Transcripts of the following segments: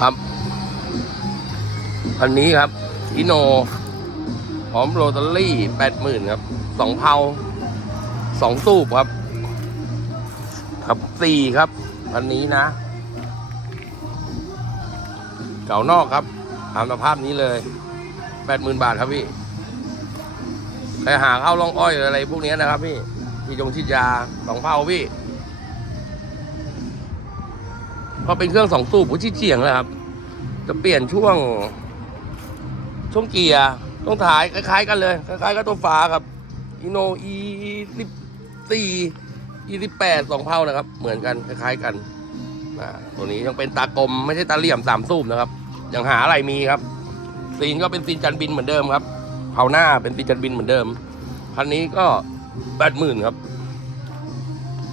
ครับ อันนี้ครับอิโนพร้อมโรตารี่แปดหมื่นครับสองเผาสองสูบครับ ครับสี่ครับ อันนี้นะ เก่านอกครับตามสภาพนี้เลยแปดหมื่นบาทครับพี่ไปหาเข้าร่องอ้อยอะไรพวกนี้นะครับพี่ที่จงที่ยาสองเผาพี่ ก็เป็นเครื่องสองสูบหัวชี้เฉียงแล้วครับ จะเปลี่ยนช่วง ช่วงเกียร์ต้องถ่ายคล้ายๆ กันเลย คล้ายๆกับตัวฟ้าครับอีโนอีสิบสี่อีสิบแปดสองเผานะครับ เหมือนกันคล้ายๆกันตัวนี้ยังเป็นตากลมไม่ใช่ตาเหลี่ยมสามสูบนะครับยังหาอะไรมีครับซีนก็เป็นซีนจันบินเหมือนเดิมครับเผาหน้าเป็นซีนจันบินเหมือนเดิมคันนี้ก็แปดหมื่นครับ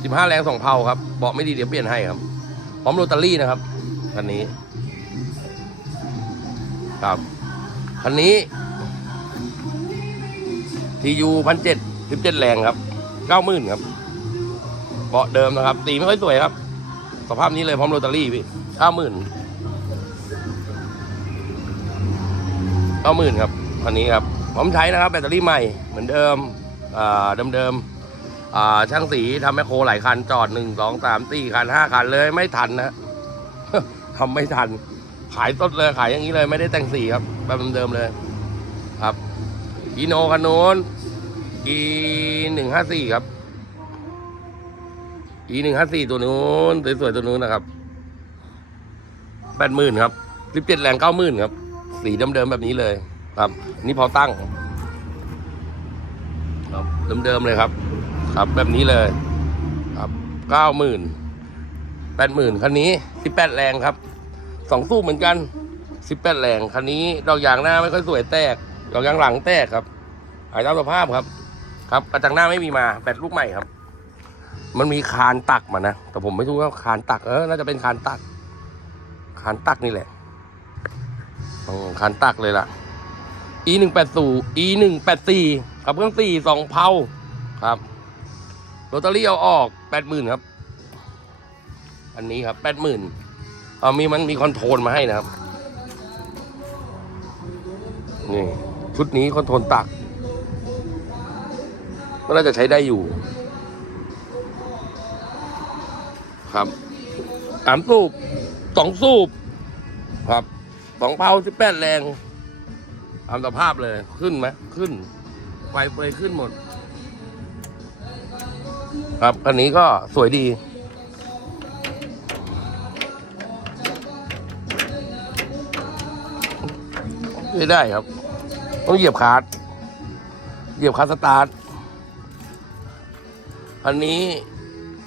สิบห้าแรงสองเผาครับเบาะไม่ดีเดี๋ยวเปลี่ยนให้ครับ ร้อมโรตารี่นะครับคันนี้ ครับคันนี้ทียูพันเจ็ดสิบเจ็ดแรงครับเก้าหมื่นครับเบาะเดิมนะครับสีไม่ค่อยสวยครับ สภาพนี้เลยพร้อมโรตารี่พี่เก้าหมื่นเก้าหมื่นครับคันนี้ครับพร้อมใช้นะครับ แบตเตอรี่ใหม่เหมือนเดิมเดิมเดิม ช่างสีทำแมคโครหลายคันจอดหนึ่งสองสามสี่คันห้าคันเลยไม่ทันนะทำไม่ทัน ขายสดเลยขายอย่างนี้เลยไม่ได้แต่งสีครับ แบบเดิมๆเลย ครับอีโนคันนู้นอีหนึ่งห้าสี่ครับอีหนึ่งห้าสี่ตัวนู้นสวยๆตัวนู้นนะครับแปดหมื่นครับสิบเจ็ดแรงเก้าหมื่นครับ สีเดิมๆแบบนี้เลย ครับ นี่พอตั้ง ครับเดิมๆเลยครับ ครับแบบนี้เลยครับเก้าหมื่นแปดหมื่นคันนี้สิบแปดแรงครับสองสู้เหมือนกันสิบแปดแรงคันนี้ดอกยางหน้าไม่ค่อยสวยแตกดอกยางหลังแตกครับหายตามสภาพครับ ครับกระจังหน้าไม่มีมาแบตลูกใหม่ครับ มันมีคานตักมานะแต่ผมไม่รู้ว่าคานตักเออน่าจะเป็นคานตัก คานตักนี่แหละอืมคานตักเลยล่ะ e หนึ่งแปดสู e หนึ่งแปดสี่ขับเครื่องสี่สองเผาครับ โรตารี่เอาออกแปดหมื่นครับ อันนี้ครับแปดหมื่นเอามีมันมีคอนโทรลมาให้นะครับ นี่ ชุดนี้คอนโทรลตัก ก็น่าจะใช้ได้อยู่ ครับสามสูบสองสูบ ครับสองเผาสิบแปดแรงตามสภาพเลยขึ้นไหมขึ้น ไฟเฟยขึ้นหมด ครับอันนี้ก็สวยดีไม่ได้ครับ ต้องเหยียบคาร์ดเหยียบคาร์ดสตาร์ทอันนี้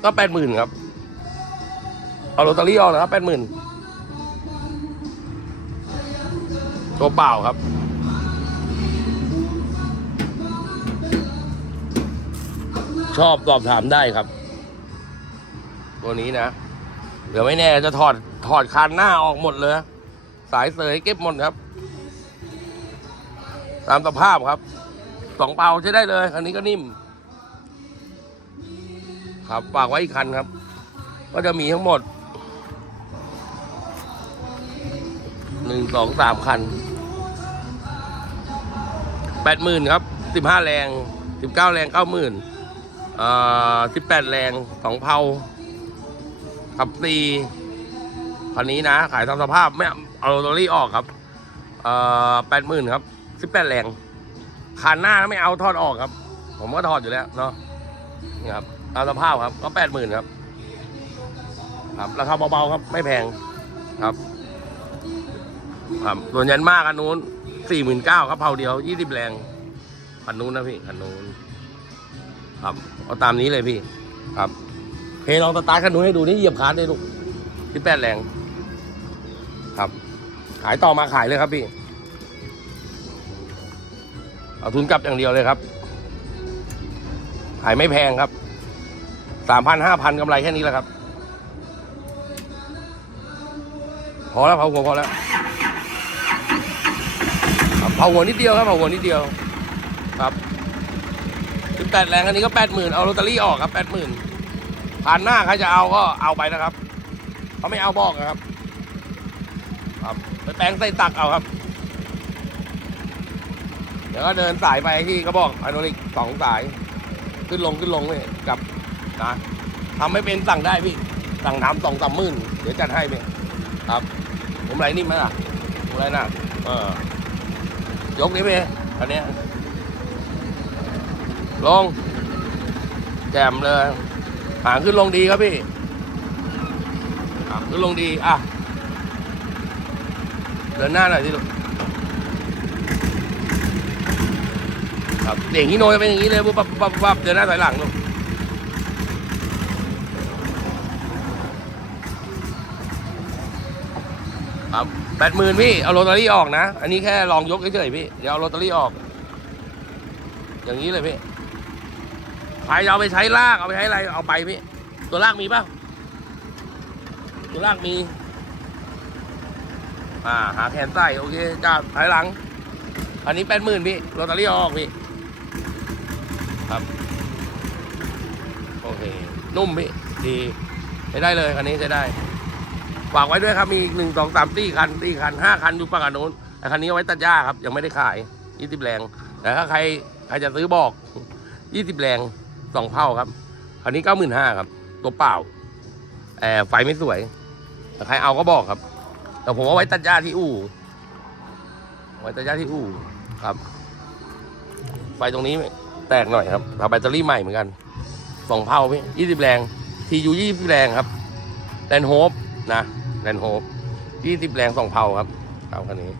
ก็แปดหมื่นครับ เอาโรตารี่ออกนะครับแปดหมื่นตัวเปล่าครับ ชอบสอบถามได้ครับ ตัวนี้นะเดี๋ยวไม่แน่จะถอดถอดคานหน้าออกหมดเลย สายเสยเก็บหมดครับ ตามสภาพครับสองเปาใช้ได้เลย คันนี้ก็นิ่ม ครับฝากไว้อีกคันครับ ก็จะมีทั้งหมดหนึ่งสองสามคันแปดหมื่นครับสิบห้าแรงสิบเก้าแรงเก้าหมื่น สิบแปดแรงสองเผาขับซีคันนี้นะ ขายตามสภาพไม่เอาโรตารี่ออกครับเอ่อแปดหมื่นครับสิบแปดแรงคันหน้าไม่เอาทอดออกครับ ผมก็ถอดอยู่แล้วเนาะนี่ครับตามสภาพครับ ก็แปดหมื่นครับ ครับราคาเบาๆครับ ไม่แพงครับ ครับส่วนยันมากอันนู้นสี่หมื่นเก้าครับเผาเดียวยี่สิบแรงคันนู้นนะพี่คันนู้น ครับเอาตามนี้เลยพี่ ครับเพลองสตาร์ทคันนู้นให้ดูนี่เหยียบคาร์ดได้ลูกที่แปดแรงครับ ขายต่อมาขายเลยครับพี่ เอาทุนกลับอย่างเดียวเลยครับ ขายไม่แพงครับสามพันห้าพันกำไรแค่นี้แหละครับ พอแล้วเผาหัวพอแล้วเผาหัวนิดเดียวครับเผาหัวนิดเดียวครับ แปดแรงอันนี้ก็แปดหมื่นเอาลอตเตอรี่ออกครับแปดหมื่นผ่านหน้าใครจะเอาก็เอาไปนะครับเขาไม่เอาบอกนะครับ ครับไปแปลงใส่ตักเอาครับ เดี๋ยวก็เดินสายไปที่กระบอกไฮดรอลิกสองสาย ขึ้นลงขึ้นลงนี่กับนะทำไม่เป็นสั่งได้พี่ สั่งน้ำสองสามหมื่นเดี๋ยวจัดให้พี่ครับ ผมไรนิ่ไหมล่ะผมไรหนักเออยกนี้พี่อันเนี้ย ลง แจมเลยหางขึ้นลงดีครับพี่ครับขึ้นลงดี อะ เดินหน้าหน่อยที่ลูกครับเสียงฮิโนจะเป็นอย่างนี้เลยปุ๊บปั๊บปั๊บปั๊บเดินหน้าถอยหลังลูกครับแปดหมื่นพี่ เอาโรตารี่ออกนะ อันนี้แค่ลองยกเฉยๆพี่ เดี๋ยวเอาโรตารี่ออก อย่างนี้เลยพี่ ครจะเอาไปใช้ลากเอาไปใช้อะไรเอาไปพี่ตัวลากมีป่ะตัวลากมี อ่า หาแขนใส่โอเคจับถอยหลัง อันนี้แปดหมื่นพี่โรตารี่ออกพี่ ครับ โอเค นุ่มพี่ ดีใช้ได้เลยคันนี้ใช้ได้ฝากไว้ด้วยครับ มีหนึ่งสองสามสี่คันสี่คันห้าคันอยู่ฝั่งนนู้นไอ้คันนี้เอาไว้ตัดหญ้าครับ ยังไม่ได้ขายยี่สิบแรง แต่ถ้าใครใครจะซื้อบอกยี่สิบแรง สองเผ่าครับคันนี้เก้าหมื่นห้าครับ ตัวเปล่าแอร์ไฟไม่สวยแต่ใครเอาก็บอกครับ แต่ผมเอาไว้ตัดหญ้าที่อู่ ไว้ตัดหญ้าที่อู่ครับ ไฟตรงนี้แตกหน่อยครับเอาแบตเตอรี่ใหม่เหมือนกันสองเผาพี่ยี่สิบแรงทียูยี่สิบแรงครับแลนโฮปนะแลนโฮปยี่สิบแรงสองเผาครับเอาคันนี้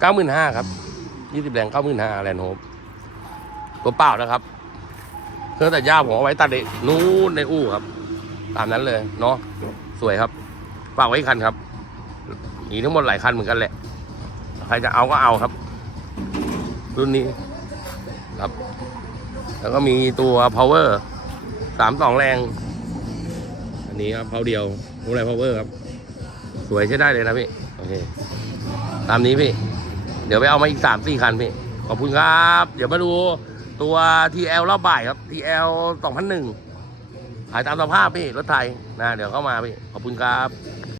เก้าหมื่นห้าครับยี่สิบแรงเก้าหมื่นห้าแลนโฮปตัวเปล่านะครับ เครื่องตัดหญ้าผมเอาไว้ตัดในนู้นในอู่ครับ ตามนั้นเลยเนาะสวยครับฝากไว้คันครับมีทั้งหมดหลายคันเหมือนกันแหละ ใครจะเอาก็เอาครับ รุ่นนี้ครับ แล้วก็มีตัว power สามสองแรง อันนี้ครับเพาเดียวพวกไร power ครับ สวยใช้ได้เลยนะพี่ โอเค ตามนี้พี่ เดี๋ยวไปเอามาอีกสามสี่คันพี่ ขอบคุณครับ เดี๋ยวมาดู ตัว TL รอบบ่ายครับ TL 2001ขายตามสภาพพี่ รถไทยนะ เดี๋ยวเข้ามาพี่ ขอบคุณครับ